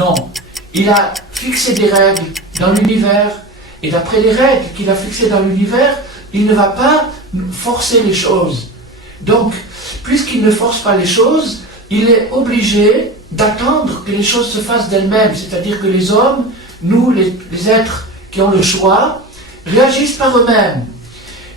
Non. Il a fixé des règles dans l'univers, et d'après les règles qu'il a fixées dans l'univers, il ne va pas forcer les choses. Donc, puisqu'il ne force pas les choses, il est obligé d'attendre que les choses se fassent d'elles-mêmes, c'est-à-dire que les hommes, nous, les êtres qui ont le choix, réagissent par eux-mêmes.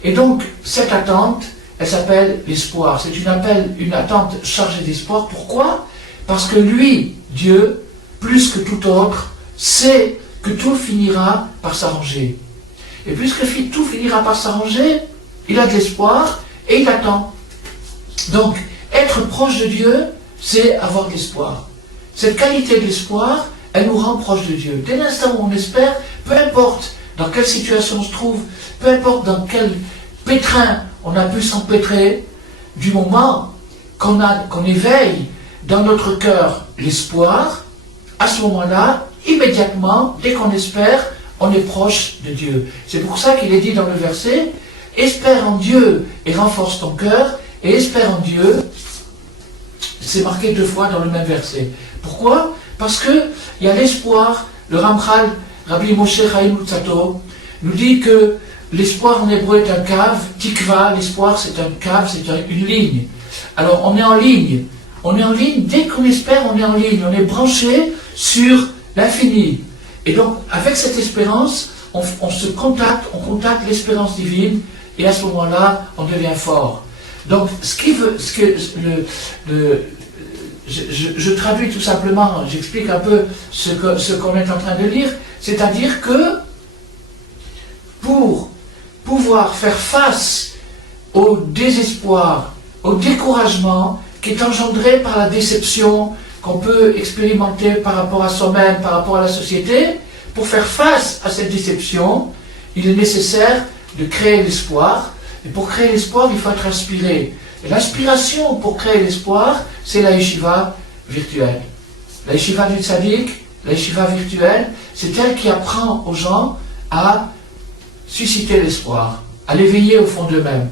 Et donc, cette attente, elle s'appelle l'espoir. C'est une attente chargée d'espoir. Pourquoi? Parce que lui, Dieu, plus que tout autre, sait que tout finira par s'arranger. Et puisque tout finira par s'arranger, il a de l'espoir et il attend. Donc, être proche de Dieu, c'est avoir de l'espoir. Cette qualité de l'espoir, elle nous rend proche de Dieu. Dès l'instant où on espère, peu importe dans quelle situation on se trouve, peu importe dans quel pétrin on a pu s'empêtrer, du moment qu'on éveille dans notre cœur l'espoir, à ce moment-là, immédiatement, dès qu'on espère, on est proche de Dieu. C'est pour ça qu'il est dit dans le verset, « Espère en Dieu et renforce ton cœur », et « Espère en Dieu », c'est marqué 2 fois dans le même verset. Pourquoi? Parce qu'il y a l'espoir. Le Ramchal, Rabbi Moshe Chaim Luzzatto, nous dit que l'espoir en hébreu est un cave, tikva, l'espoir c'est un cave, c'est une ligne. Alors on est en ligne. On est en ligne, dès qu'on espère, on est en ligne. On est branché sur l'infini. Et donc, avec cette espérance, on se contacte, on contacte l'espérance divine, et à ce moment-là, on devient fort. Donc, je traduis tout simplement, j'explique un peu ce qu'on est en train de lire, c'est-à-dire que pour pouvoir faire face au désespoir, au découragement qui est engendré par la déception qu'on peut expérimenter par rapport à soi-même, par rapport à la société, pour faire face à cette déception, il est nécessaire de créer l'espoir. Et pour créer l'espoir, il faut être inspiré. Et l'inspiration pour créer l'espoir, c'est la yeshiva virtuelle. La yeshiva du tzaddik, la yeshiva virtuelle, c'est elle qui apprend aux gens à susciter l'espoir, à l'éveiller au fond d'eux-mêmes.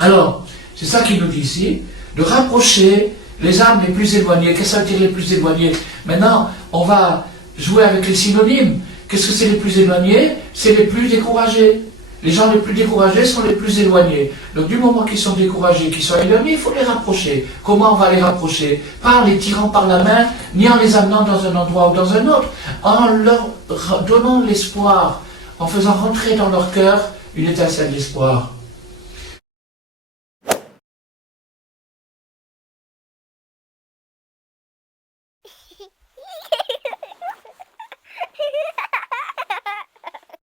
Alors, c'est ça qu'il nous dit ici, de rapprocher les âmes les plus éloignées. Qu'est-ce que ça veut dire les plus éloignées? Maintenant, on va jouer avec les synonymes. Qu'est-ce que c'est les plus éloignés? C'est les plus découragés. Les gens les plus découragés sont les plus éloignés. Donc du moment qu'ils sont découragés, qu'ils sont éloignés, il faut les rapprocher. Comment on va les rapprocher? Pas en les tirant par la main, ni en les amenant dans un endroit ou dans un autre. En leur donnant l'espoir, en faisant rentrer dans leur cœur une étincelle d'espoir.